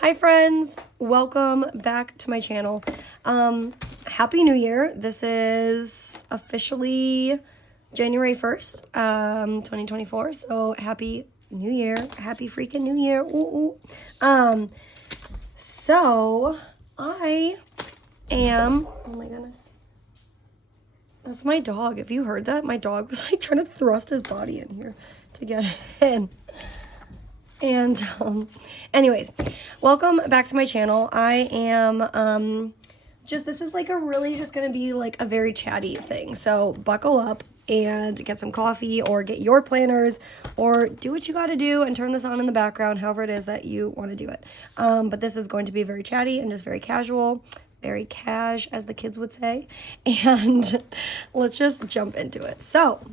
Hi friends, welcome back to my channel. Happy New Year. This is officially January 1st, 2024. So happy New Year. Happy freaking New Year. Ooh, ooh. So I am, oh my goodness. That's my dog. If you heard that, my dog was like trying to thrust his body in here to get in. And anyways, welcome back to my channel. I am this is like just gonna be like a very chatty thing. So buckle up and get some coffee or get your planners or do what you gotta do and turn this on in the background, however it is that you want to do it. But this is going to be very chatty and just very casual, very cash, as the kids would say. And let's just jump into it. So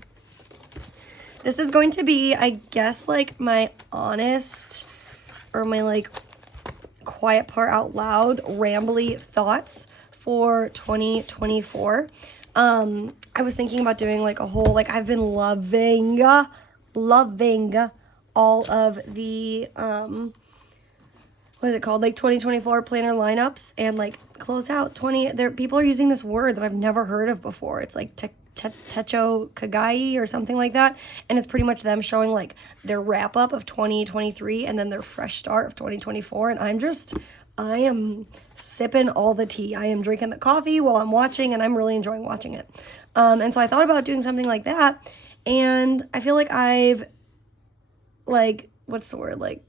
this is going to be, I guess, like my honest or my like quiet part out loud, rambly thoughts for 2024. I was thinking about doing like a whole, like I've been loving all of the, what is it called? Like 2024 planner lineups and like close out people are using this word that I've never heard of before. It's like Techo Kagai or something like that, and it's pretty much them showing like their wrap up of 2023 and then their fresh start of 2024, and I am sipping all the tea. I am drinking the coffee while I'm watching, and I'm really enjoying watching it. And so I thought about doing something like that, and I feel like I've like, what's the word, like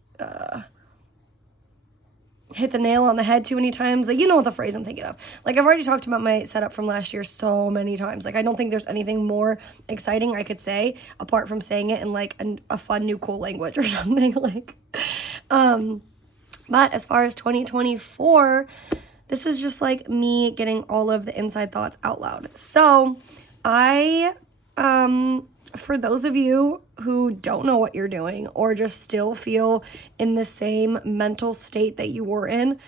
hit the nail on the head too many times. Like, you know what the phrase I'm thinking of. Like, I've already talked about my setup from last year so many times. Like, I don't think there's anything more exciting I could say apart from saying it in like a fun new cool language or something. Like, but as far as 2024, this is just like me getting all of the inside thoughts out loud. So for those of you who don't know what you're doing or just still feel in the same mental state that you were in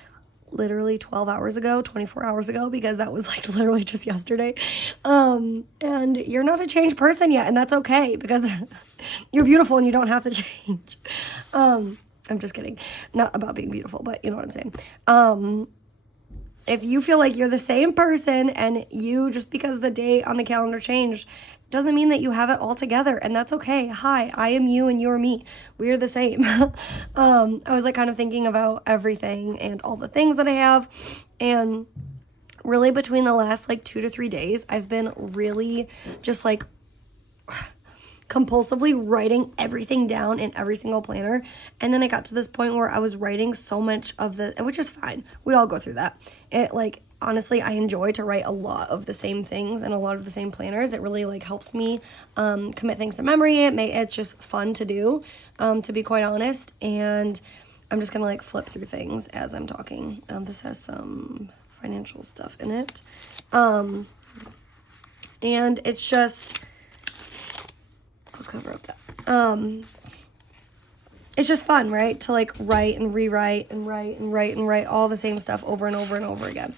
literally 12 hours ago, 24 hours ago, because that was like literally just yesterday, and you're not a changed person yet, and that's okay, because you're beautiful and you don't have to change. I'm just kidding. Not about being beautiful, but you know what I'm saying. If you feel like you're the same person and you, just because the date on the calendar changed, doesn't mean that you have it all together, and that's okay. Hi, I am you and you're me. We are the same. I was like kind of thinking about everything and all the things that I have, and really between the last like 2 to 3 days, I've been really just like compulsively writing everything down in every single planner. And then I got to this point where I was writing so much of which is fine. We all go through that. It like, honestly, I enjoy to write a lot of the same things and a lot of the same planners. It really like helps me commit things to memory. It's just fun to do, to be quite honest. And I'm just gonna like flip through things as I'm talking. This has some financial stuff in it. And it's just, I'll cover up that. It's just fun, right? To like write and rewrite and write all the same stuff over and over and over again.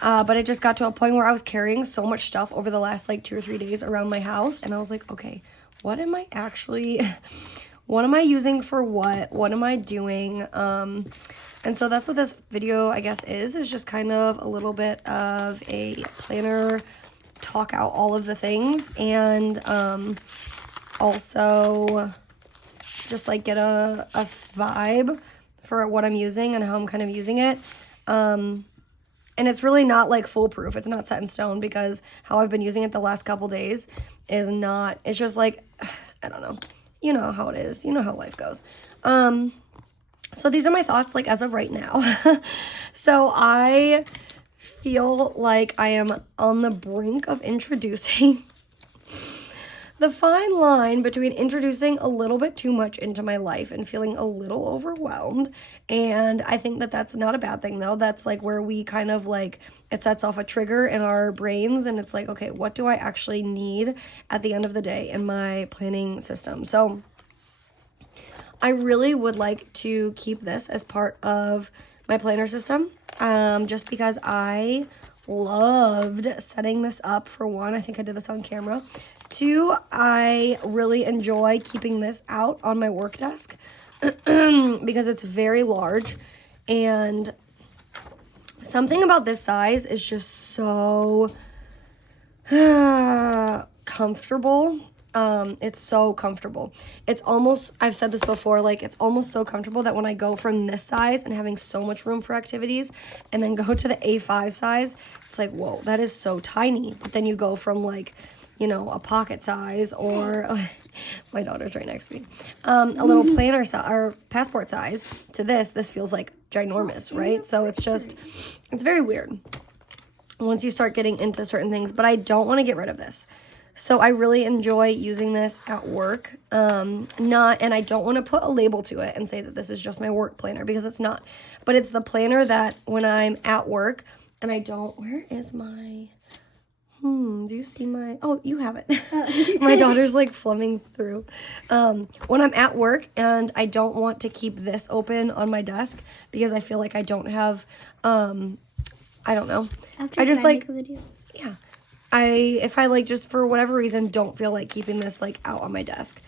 But it just got to a point where I was carrying so much stuff over the last like 2 or 3 days around my house, and I was like, okay, what am I using for what? What am I doing? And so that's what this video, I guess, is just kind of a little bit of a planner, talk out all of the things, and also just like get a vibe for what I'm using and how I'm kind of using it. And it's really not like foolproof. It's not set in stone, because how I've been using it the last couple days is not, it's just like, I don't know. You know how it is. You know how life goes. So these are my thoughts like as of right now. So I feel like I am on the brink of introducing the fine line between introducing a little bit too much into my life and feeling a little overwhelmed. And I think that that's not a bad thing, though. That's like where we kind of like, it sets off a trigger in our brains, and it's like, okay, what do I actually need at the end of the day in my planning system? So I really would like to keep this as part of my planner system, just because I loved setting this up. For one, I think I did this on camera. 2, I really enjoy keeping this out on my work desk because it's very large And something about this size is just so comfortable. It's so comfortable. It's almost, I've said this before, like it's almost so comfortable that when I go from this size and having so much room for activities and then go to the A5 size, it's like, whoa, that is so tiny. But then you go from like, you know, a pocket size or my daughter's right next to me, a little planner size or passport size to this feels like ginormous, right? So it's just, it's very weird once you start getting into certain things, but I don't want to get rid of this. So I really enjoy using this at work. And I don't want to put a label to it and say that this is just my work planner, because it's not. But it's the planner that when I'm at work and I don't, where is my, do you see my, oh, you have it. My daughter's like flumming through. When I'm at work and I don't want to keep this open on my desk because I feel like I don't have, I don't know. I just like, yeah. If I like just for whatever reason don't feel like keeping this like out on my desk.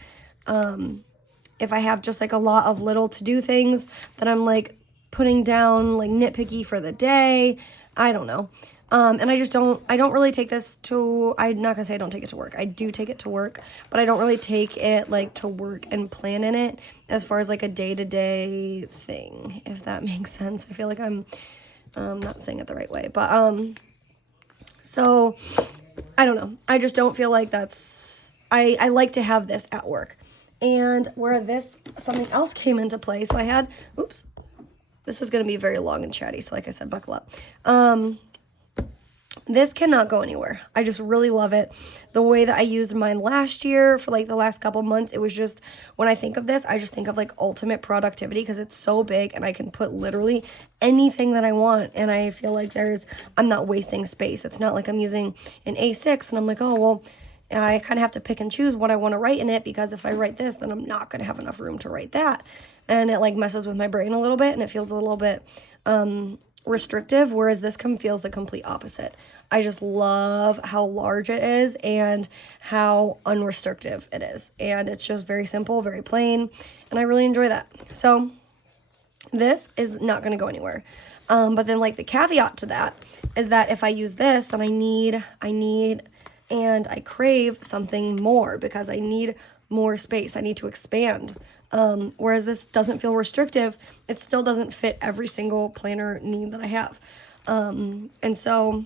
If I have just like a lot of little to do things that I'm like putting down like nitpicky for the day, I don't know. And I don't really take this to, I'm not gonna say I don't take it to work. I do take it to work, but I don't really take it like to work and plan in it as far as like a day-to-day thing, if that makes sense. I feel like I'm not saying it the right way, but so I don't know. I just don't feel like that's, I like to have this at work. And where something else came into play. So I had, oops, this is going to be very long and chatty. So like I said, buckle up. This cannot go anywhere. I just really love it. The way that I used mine last year for like the last couple months, it was just, when I think of this, I just think of like ultimate productivity because it's so big and I can put literally anything that I want. And I feel like I'm not wasting space. It's not like I'm using an A6 and I'm like, oh, well, I kind of have to pick and choose what I want to write in it, because if I write this, then I'm not going to have enough room to write that. And it like messes with my brain a little bit and it feels a little bit, restrictive, whereas this feels the complete opposite. I just love how large it is and how unrestrictive it is. And it's just very simple, very plain, and I really enjoy that. So this is not going to go anywhere. But then like the caveat to that is that if I use this, then I need and I crave something more because I need more space. I need to expand. Whereas this doesn't feel restrictive, it still doesn't fit every single planner need that I have. And so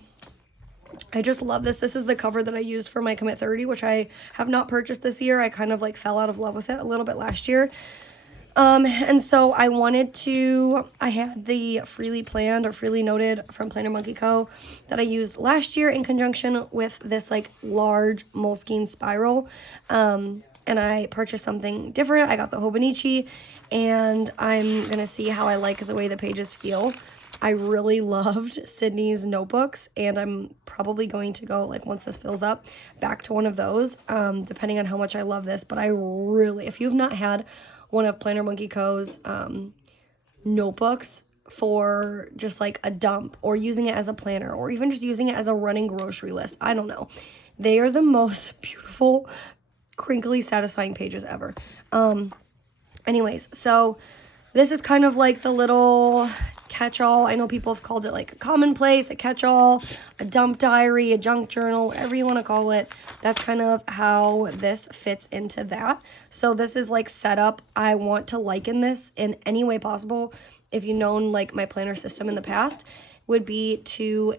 I just love this. This is the cover that I used for my Commit 30, which I have not purchased this year. I kind of like fell out of love with it a little bit last year. And so I had the freely planned or freely noted from Planner Monkey Co. that I used last year in conjunction with this like large Moleskine spiral. And I purchased something different. I got the hobonichi, and I'm going to see how I like the way the pages feel. I really loved Sydney's notebooks, and I'm probably going to go, like once this fills up, back to one of those, depending on how much I love this. But if you've not had one of Planner Monkey Co.'s notebooks for just like a dump or using it as a planner or even just using it as a running grocery list, I don't know. They are the most beautiful, crinkly, satisfying pages ever. Anyways, so this is kind of like the little catch-all. I know people have called it like a commonplace, a catch-all, a dump diary, a junk journal, whatever you want to call it. That's kind of how this fits into that. So this is like set up. I want to liken this in any way possible. If you've known like my planner system in the past, would be to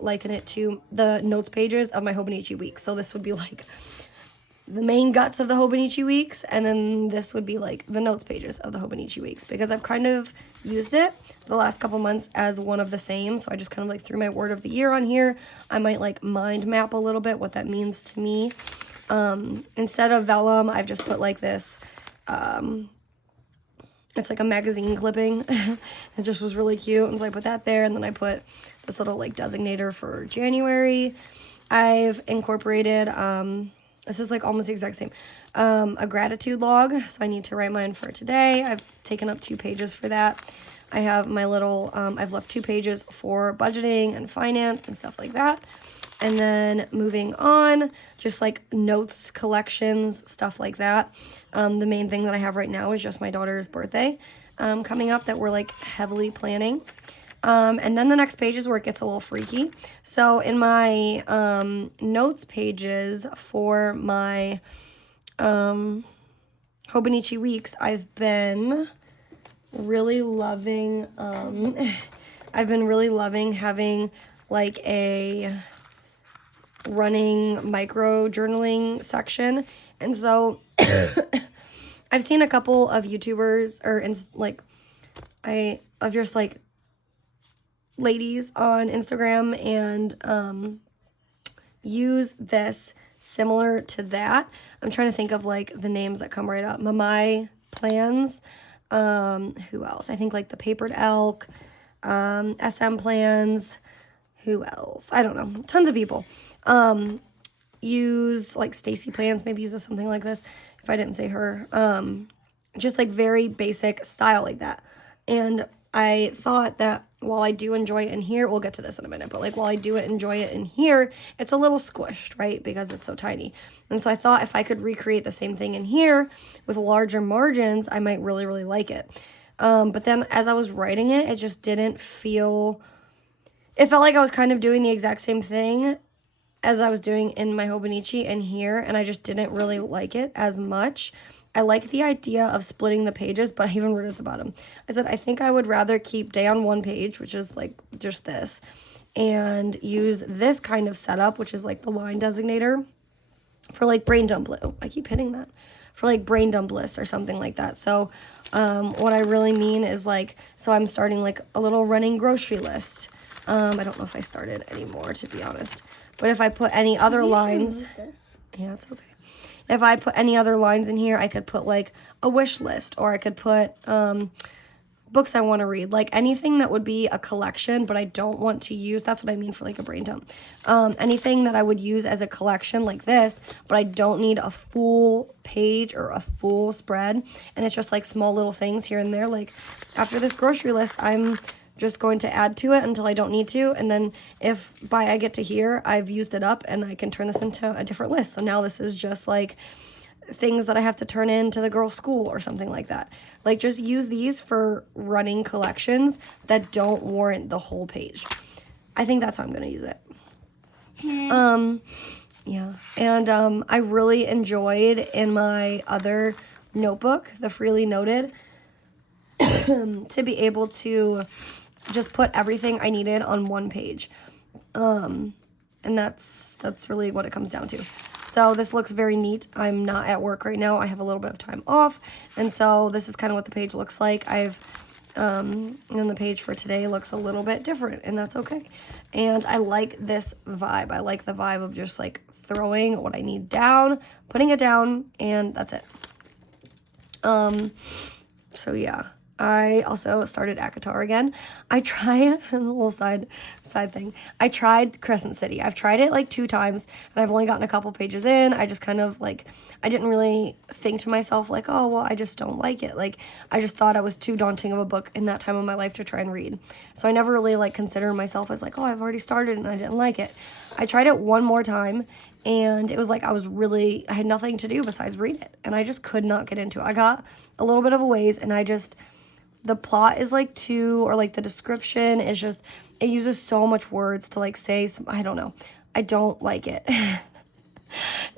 liken it to the notes pages of my Hobonichi week. So this would be like the main guts of the Hobonichi weeks, and then this would be like the notes pages of the Hobonichi weeks, because I've kind of used it the last couple months as one of the same. So I just kind of like threw my word of the year on here. I might like mind map a little bit what that means to me. Instead of vellum, I've just put like this, it's like a magazine clipping. It just was really cute, and so I put that there, and then I put this little like designator for January. I've incorporated, this is like almost the exact same, a gratitude log. So I need to write mine for today. I've taken up 2 pages for that. I have my little, I've left 2 pages for budgeting and finance and stuff like that. And then moving on, just like notes, collections, stuff like that. The main thing that I have right now is just my daughter's birthday. coming up that we're like heavily planning. And then the next page is where it gets a little freaky. So in my notes pages for my hobonichi weeks, I've been really loving having like a running micro journaling section. And so I've seen a couple of YouTubers of just like ladies on Instagram and use this similar to that. I'm trying to think of like the names that come right up. Mamai Plans. Who else? I think like the Papered Elk, SM Plans. Who else? I don't know. Tons of people. Use like Stacy Plans, maybe uses something like this. If I didn't say her. Just like very basic style like that. And I thought that while I do enjoy it in here, we'll get to this in a minute, but like while I do enjoy it in here, it's a little squished, right? Because it's so tiny. And so I thought if I could recreate the same thing in here with larger margins, I might really, really like it. But then as I was writing it, it just didn't feel, it felt like I was kind of doing the exact same thing as I was doing in my hobonichi in here, and I just didn't really like it as much. I like the idea of splitting the pages, but I even wrote at the bottom. I said, I think I would rather keep day on one page, which is like just this, and use this kind of setup, which is like the line designator for like brain dump list. Oh, I keep hitting that. For like brain dump list or something like that. So what I really mean is like, so I'm starting like a little running grocery list. I don't know if I started anymore, to be honest. But if I put any other lines, yeah, it's okay. If I put any other lines in here, I could put like a wish list, or I could put books I want to read, like anything that would be a collection, but I don't want to use, that's what I mean for like a brain dump. Anything that I would use as a collection like this, but I don't need a full page or a full spread. And it's just like small little things here and there. Like after this grocery list, I'm just going to add to it until I don't need to, and then if by I get to here I've used it up, and I can turn this into a different list. So now this is just like things that I have to turn in to the girls' school or something like that. Like just use these for running collections that don't warrant the whole page. I think that's how I'm gonna use it. Yeah, and I really enjoyed in my other notebook, the Freely Noted, to be able to just put everything I needed on one page. And that's really what it comes down to. So this looks very neat. I'm not at work right now. I have a little bit of time off. And so this is kind of what the page looks like. And the page for today looks a little bit different, and that's okay. And I like this vibe. I like the vibe of just like throwing what I need down, putting it down, and that's it. So yeah. I also started ACOTAR again. I tried, a little side thing, I tried Crescent City. I've tried it like 2 times, and I've only gotten a couple pages in. I just kind of like, I didn't really think to myself like, oh, well, I just don't like it. Like, I just thought it was too daunting of a book in that time of my life to try and read. So I never really like considered myself as like, oh, I've already started and I didn't like it. I tried it one more time, and it was like I had nothing to do besides read it, and I just could not get into it. I got a little bit of a ways, and the plot is like the description is just, it uses so much words to like say I don't know. I don't like it. And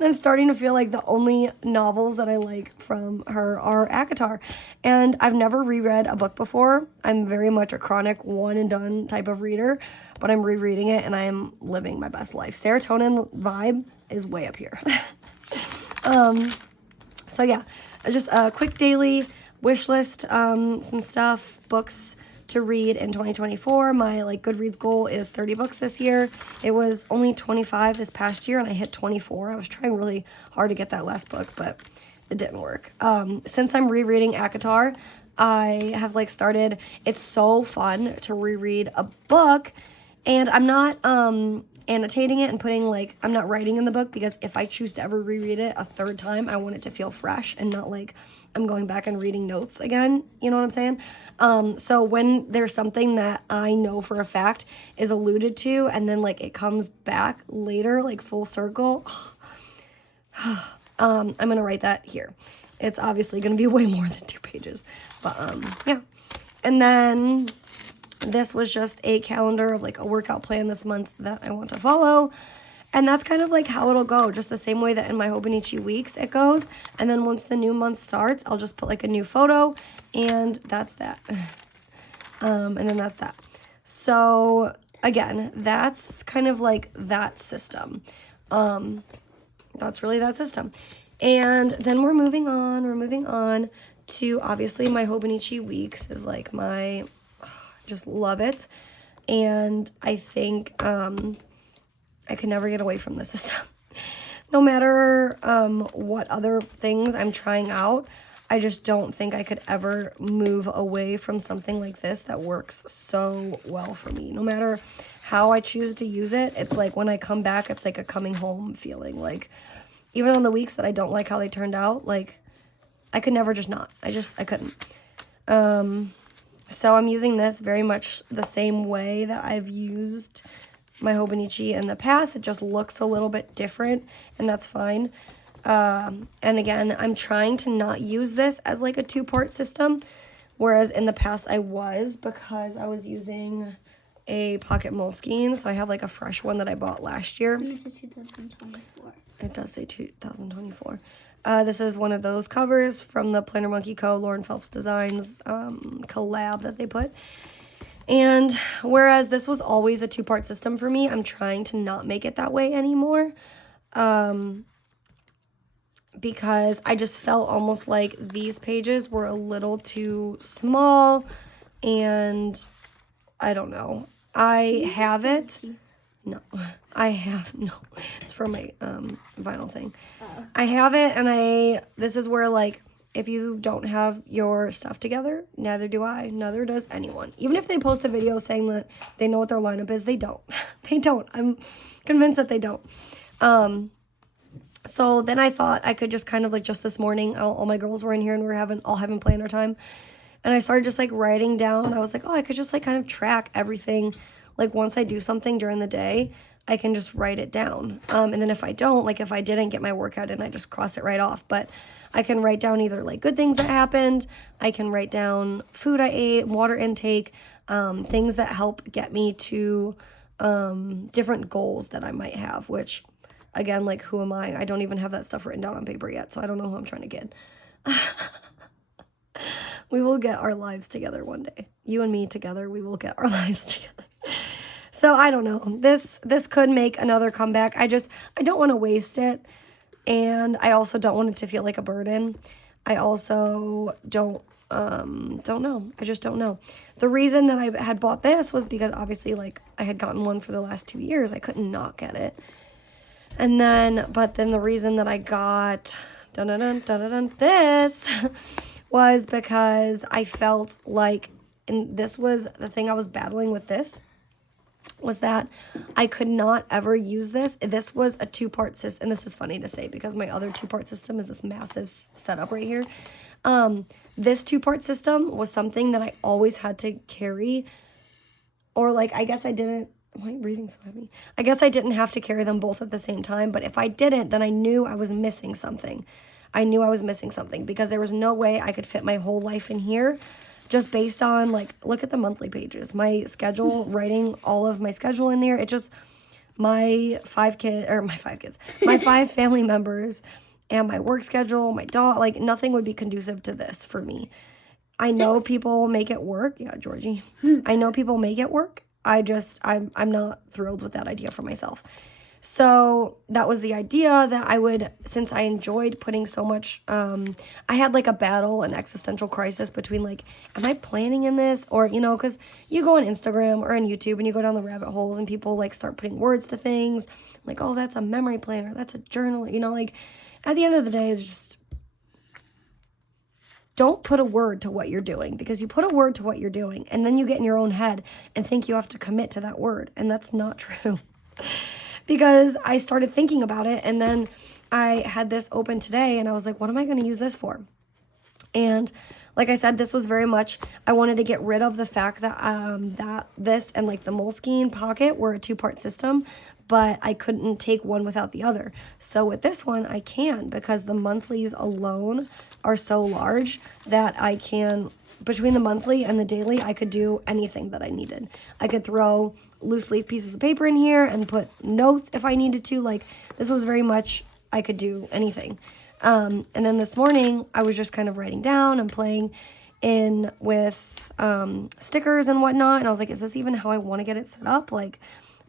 I'm starting to feel like the only novels that I like from her are ACOTAR. And I've never reread a book before. I'm very much a chronic one and done type of reader, but I'm rereading it and I am living my best life. Serotonin vibe is way up here. So yeah, just a quick daily wish list, some stuff, books to read in 2024. My like Goodreads goal is 30 books this year. It was only 25 this past year, and I hit 24. I was trying really hard to get that last book, but it didn't work. Since I'm rereading ACOTAR, I have like started, it's so fun to reread a book, and I'm not annotating it and putting like, I'm not writing in the book, because if I choose to ever reread it a third time, I want it to feel fresh and not like I'm going back and reading notes again, you know what I'm saying? So when there's something that I know for a fact is alluded to, and then like it comes back later, like full circle, I'm gonna write that here. it's obviously going to be way more than 2 pages. But, yeah. And then this was just a calendar of like a workout plan this month that I want to follow. And that's kind of like how it'll go, just the same way that in my hobonichi weeks it goes. And then once the new month starts, I'll just put like a new photo, and that's that. And then that's that. So again, that's kind of like that system. That's really that system. And then we're moving on to, obviously, my hobonichi weeks is like my, just love it. And I think, I could never get away from the system. No matter what other things I'm trying out, I just don't think I could ever move away from something like this that works so well for me. No matter how I choose to use it, it's like when I come back, it's like a coming home feeling. Like, even on the weeks that I don't like how they turned out, like, I could never just not. I couldn't. So I'm using this very much the same way that I've used my hobonichi in the past. It just looks a little bit different, and that's fine. And again, I'm trying to not use this as like a 2-part system, whereas in the past I was, because I was using a pocket Moleskine. So I have like a fresh one that I bought last year. And this is 2024. It does say 2024. This is one of those covers from the Planner Monkey Co. Lauren Phelps Designs collab that they put. And whereas this was always a 2-part system for me, I'm trying to not make it that way anymore. Because I just felt almost like these pages were a little too small, and I don't know. I have it. No, it's for my vinyl thing. I have it, and this is where, like, if you don't have your stuff together, neither do I, neither does anyone. Even if they post a video saying that they know what their lineup is, they don't. They don't. I'm convinced that they don't. So then I thought I could just kind of, like, just this morning, all my girls were in here and we were all having planner time. And I started just, like, writing down. I was like, oh, I could just, like, kind of track everything. Like, once I do something during the day, I can just write it down. And then if I don't, like, if I didn't get my workout in, I just cross it right off. But I can write down either, like, good things that happened. I can write down food I ate, water intake, things that help get me to different goals that I might have, which, again, like, who am I? I don't even have that stuff written down on paper yet, so I don't know who I'm trying to get. We will get our lives together one day. You and me together, we will get our lives together. So I don't know. This could make another comeback. I don't want to waste it, and I also don't want it to feel like a burden. I also don't know. I just don't know. The reason that I had bought this was because obviously, like, I had gotten one for the last 2 years. I couldn't not get it. And then, but then the reason that I got this was because I felt like, and this was the thing I was battling with this, was that I could not ever use this. This was a 2-part system, and this is funny to say because my other 2-part system is this massive setup right here. This 2-part system was something that I always had to carry, or like, I guess I didn't. Why am I breathing so heavy? I guess I didn't have to carry them both at the same time, but if I didn't, then I knew I was missing something. I knew I was missing something because there was no way I could fit my whole life in here just based on, like, look at the monthly pages. My schedule, writing all of my schedule in there, it just, my 5 family members and my work schedule, my dog, like, nothing would be conducive to this for me. I know people make it work. Yeah, Georgie. I know people make it work. I'm not thrilled with that idea for myself. So that was the idea that I would, since I enjoyed putting so much, I had like a battle, an existential crisis between like, am I planning in this? Or, you know, because you go on Instagram or on YouTube and you go down the rabbit holes and people like start putting words to things like, oh, that's a memory planner, that's a journal, you know, like at the end of the day, it's just, don't put a word to what you're doing, because you put a word to what you're doing and then you get in your own head and think you have to commit to that word. And that's not true. Because I started thinking about it, and then I had this open today and I was like, what am I going to use this for? And like I said, this was very much, I wanted to get rid of the fact that that this and like the Moleskine pocket were a two-part system, but I couldn't take one without the other. So with this one, I can, because the monthlies alone are so large that I can, between the monthly and the daily, I could do anything that I needed. I could throw loose leaf pieces of paper in here and put notes if I needed to. Like, this was very much, I could do anything. And then this morning, I was just kind of writing down and playing in with stickers and whatnot. And I was like, is this even how I want to get it set up? Like,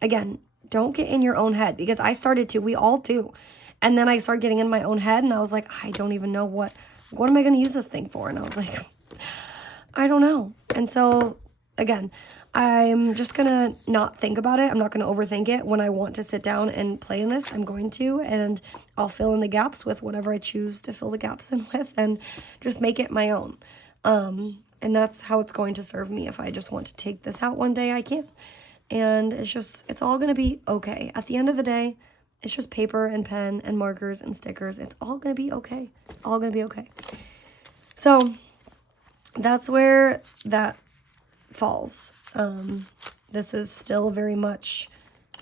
again, don't get in your own head, because I started to. We all do. And then I started getting in my own head, and I was like, I don't even know what am I going to use this thing for? And I was like, I don't know. And so, again, I'm just going to not think about it. I'm not going to overthink it. When I want to sit down and play in this, I'm going to, and I'll fill in the gaps with whatever I choose to fill the gaps in with, and just make it my own. And that's how it's going to serve me. If I just want to take this out one day, I can. And it's all going to be okay. At the end of the day, it's just paper and pen and markers and stickers. It's all going to be okay. It's all going to be okay. So that's where that falls. This is still very much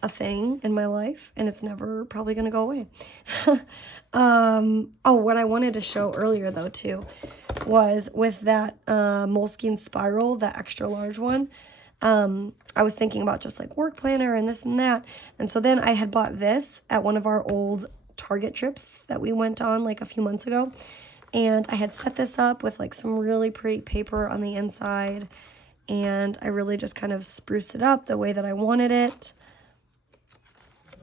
a thing in my life, and it's never probably going to go away. What I wanted to show earlier, though, too, was with that Moleskine spiral, that extra large one. I was thinking about just like work planner and this and that. And so then I had bought this at one of our old Target trips that we went on like a few months ago. And I had set this up with like some really pretty paper on the inside. And I really just kind of spruced it up the way that I wanted it.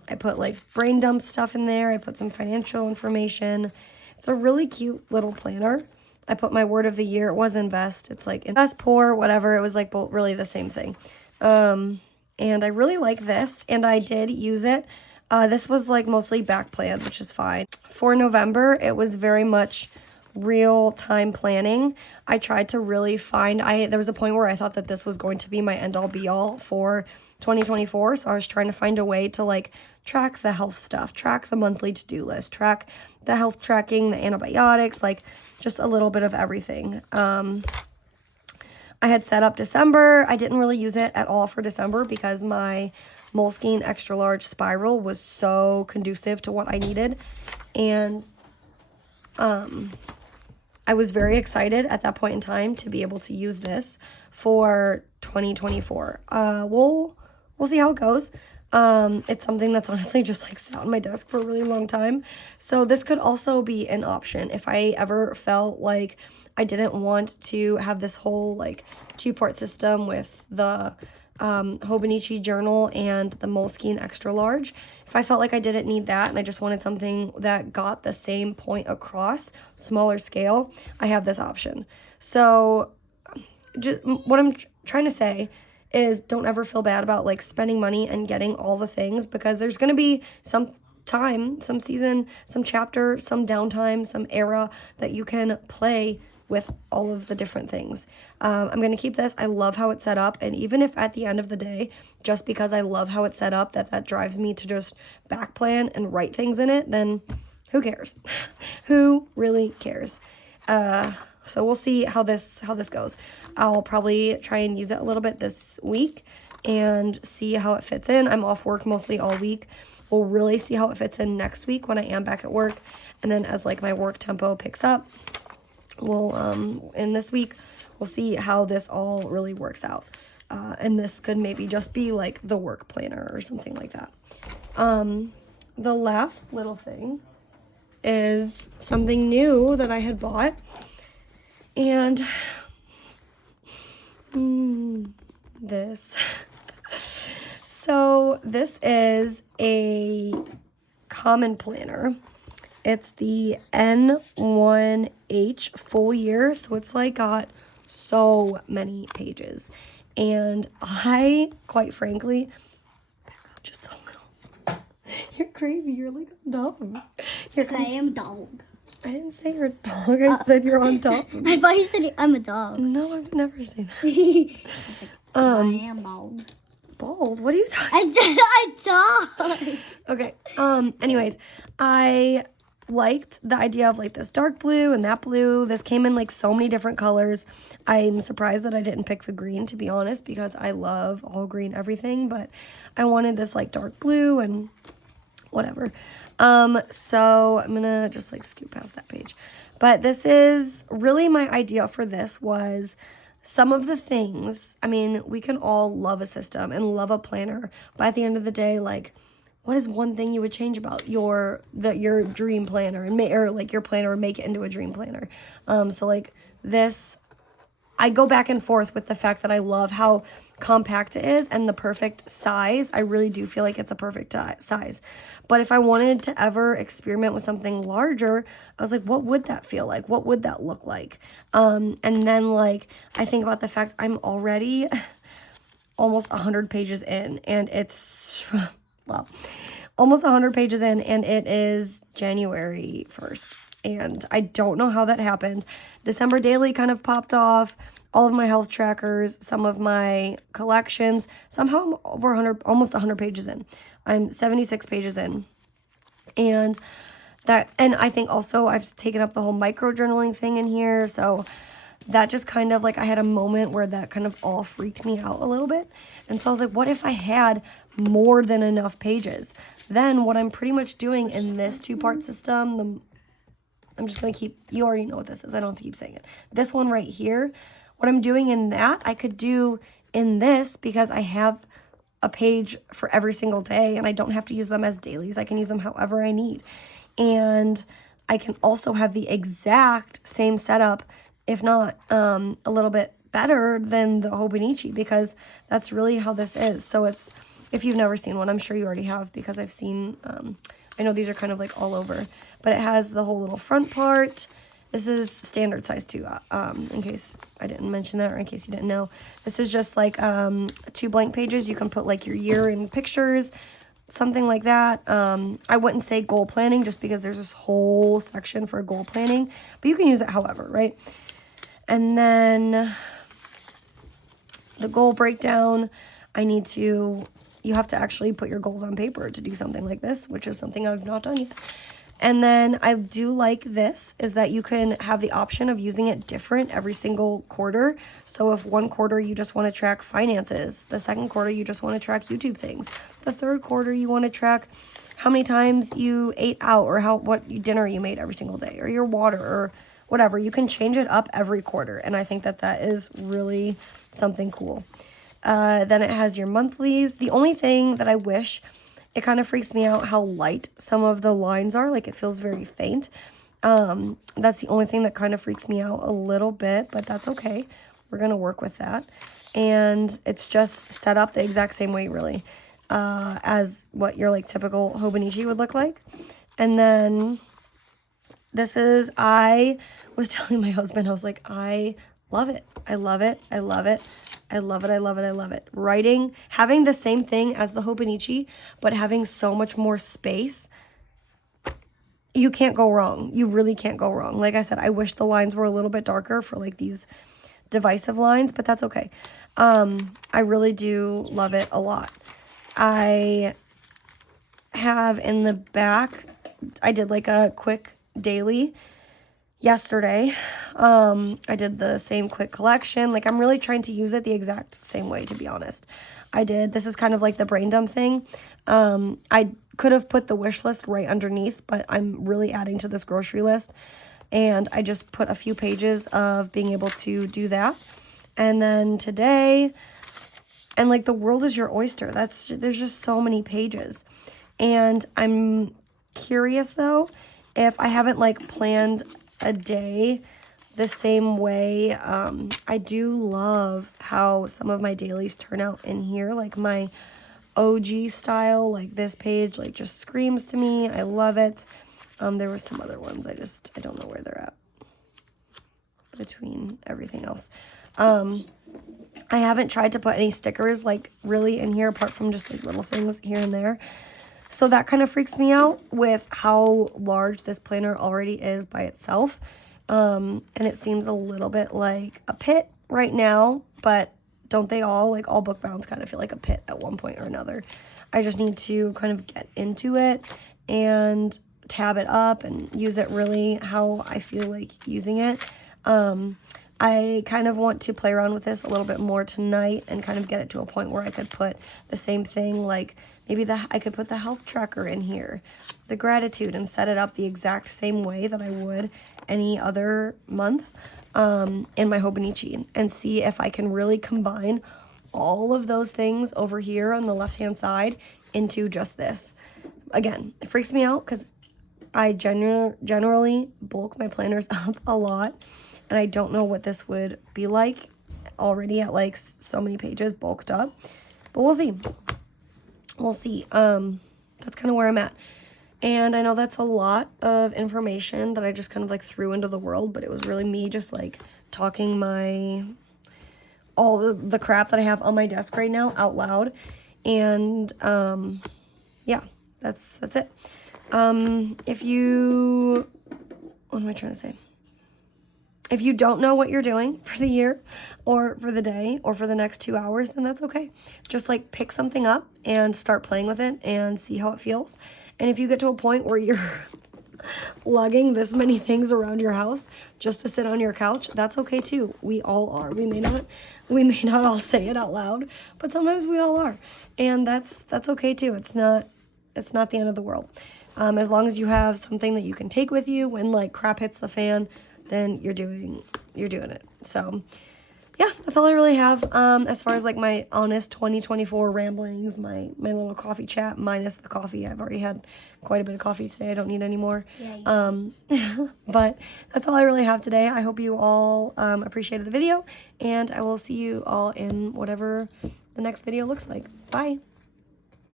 I put like brain dump stuff in there. I put some financial information. It's a really cute little planner. I put my word of the year. It was invest. It's like invest, poor, whatever. It was like both really the same thing. And I really like this, and I did use it. This was like mostly back planned, which is fine. For November, it was very much real time planning. I tried to really find, there was a point where I thought that this was going to be my end all be all for 2024. So I was trying to find a way to like track the health stuff, track the monthly to-do list, track the health tracking, the antibiotics, like just a little bit of everything. I had set up December. I didn't really use it at all for December because my Moleskine extra large spiral was so conducive to what I needed. And I was very excited at that point in time to be able to use this for 2024. We'll see how it goes. It's something that's honestly just like sat on my desk for a really long time. So this could also be an option if I ever felt like I didn't want to have this whole like two-part system with the hobonichi journal and the Moleskine extra large. If I felt like I didn't need that and I just wanted something that got the same point across, smaller scale, I have this option. So just what I'm trying to say is don't ever feel bad about like spending money and getting all the things, because there's going to be some time, some season, some chapter, some downtime, some era that you can play with all of the different things. I'm going to keep this. I love how it's set up. And even if at the end of the day, just because I love how it's set up, that drives me to just back plan and write things in it, then who cares? Who really cares? So we'll see how this goes. I'll probably try and use it a little bit this week and see how it fits in. I'm off work mostly all week. We'll really see how it fits in next week when I am back at work. And then as like my work tempo picks up, we'll in this week we'll see how this all really works out. And this could maybe just be like the work planner or something like that. The last little thing is something new that I had bought. And this. So this is a common planner. It's the N1H full year. So it's like got so many pages. And I, quite frankly, back up just a little. You're crazy. You're like a dog. I am a dog. I didn't say you're a dog. I said you're on top of me. I thought you said I'm a dog. No, I've never seen that. I am bald. Bald? What are you talking about? I said I'm dog. Okay. Anyways, I liked the idea of like this dark blue and that blue. This came in like so many different colors. I'm surprised that I didn't pick the green, to be honest, because I love all green everything, but I wanted this like dark blue and whatever. So I'm gonna just like scoot past that page. But this is really my idea for this was some of the things. I mean, we can all love a system and love a planner, but at the end of the day, like, what is one thing you would change about your dream planner and or like your planner and make it into a dream planner? So like this, I go back and forth with the fact that I love how compact it is and the perfect size. I really do feel like it's a perfect size. But if I wanted to ever experiment with something larger, I was like, what would that feel like? What would that look like? And then like, I think about the fact I'm already almost 100 pages in, and it's, well, almost 100 pages in, and it is January 1st. And I don't know how that happened. December daily kind of popped off. All of my health trackers, some of my collections. Somehow I'm over 100, almost 100 pages in. I'm 76 pages in. And I think also I've taken up the whole micro journaling thing in here. So that just kind of like, I had a moment where that kind of all freaked me out a little bit. And so I was like, what if I had more than enough pages? Then what I'm pretty much doing in this 2-part system, I'm just going to keep, you already know what this is. I don't have to keep saying it. This one right here, what I'm doing in that, I could do in this because I have a page for every single day and I don't have to use them as dailies. I can use them however I need. And I can also have the exact same setup, if not a little bit better than the hobonichi, because that's really how this is. So it's, if you've never seen one, I'm sure you already have because I've seen, I know these are kind of like all over, but it has the whole little front part. This is standard size too, in case I didn't mention that or in case you didn't know. This is just like 2 blank pages. You can put like your year in pictures, something like that. I wouldn't say goal planning just because there's this whole section for goal planning, but you can use it however, right? And then the goal breakdown, you have to actually put your goals on paper to do something like this, which is something I've not done yet. And then I do like this is that you can have the option of using it different every single quarter. So if one quarter you just want to track finances, the second quarter you just want to track YouTube things, the third quarter you want to track how many times you ate out or what dinner you made every single day or your water or whatever. You can change it up every quarter. And I think that that is really something cool. Then it has your monthlies. The only thing that I wish, it kind of freaks me out how light some of the lines are. Like it feels very faint. That's the only thing that kind of freaks me out a little bit, but that's okay. We're going to work with that. And it's just set up the exact same way really, as what your like typical hobonichi would look like. And then this is, I was telling my husband, I was like, I love it. I love it. I love it. I love it. I love it. I love it. Writing, having the same thing as the hobonichi, but having so much more space. You can't go wrong. You really can't go wrong. Like I said, I wish the lines were a little bit darker for like these divisive lines, but that's okay. I really do love it a lot. I have in the back, I did like a quick daily yesterday. I did the same quick collection. Like I'm really trying to use it the exact same way, to be honest. This is kind of like the brain dump thing. I could have put the wish list right underneath, but I'm really adding to this grocery list. And I just put a few pages of being able to do that. And then today, and like the world is your oyster. There's just so many pages. And I'm curious though, if I haven't like planned a day the same way. I do love how some of my dailies turn out in here, like my OG style, like this page like just screams to me. I love it. There were some other ones, I don't know where they're at between everything else. I haven't tried to put any stickers like really in here apart from just like little things here and there. So that kind of freaks me out with how large this planner already is by itself. And it seems a little bit like a pit right now, but don't they all, like all book bounds kind of feel like a pit at one point or another. I just need to kind of get into it and tab it up and use it really how I feel like using it. I kind of want to play around with this a little bit more tonight and kind of get it to a point where I could put the same thing, like maybe I could put the health tracker in here, the gratitude, and set it up the exact same way that I would any other month in my hobonichi, and see if I can really combine all of those things over here on the left-hand side into just this. Again, it freaks me out because I generally bulk my planners up a lot, and I don't know what this would be like already at like so many pages bulked up, but we'll see. We'll see. That's kind of where I'm at. And I know that's a lot of information that I just kind of like threw into the world, but it was really me just like talking all the crap that I have on my desk right now out loud. And yeah, that's it. What am I trying to say? If you don't know what you're doing for the year or for the day or for the next 2 hours, then that's okay. Just like pick something up and start playing with it and see how it feels. And if you get to a point where you're lugging this many things around your house just to sit on your couch, that's okay too. We all are. We may not all say it out loud, but sometimes we all are. And that's okay too. It's not the end of the world. As long as you have something that you can take with you when like crap hits the fan, then you're doing it. So yeah, that's all I really have as far as like my honest 2024 ramblings, my little coffee chat minus the coffee. I've already had quite a bit of coffee today. I don't need any more. But that's all I really have today. I hope you all appreciated the video, and I will see you all in whatever the next video looks like. Bye.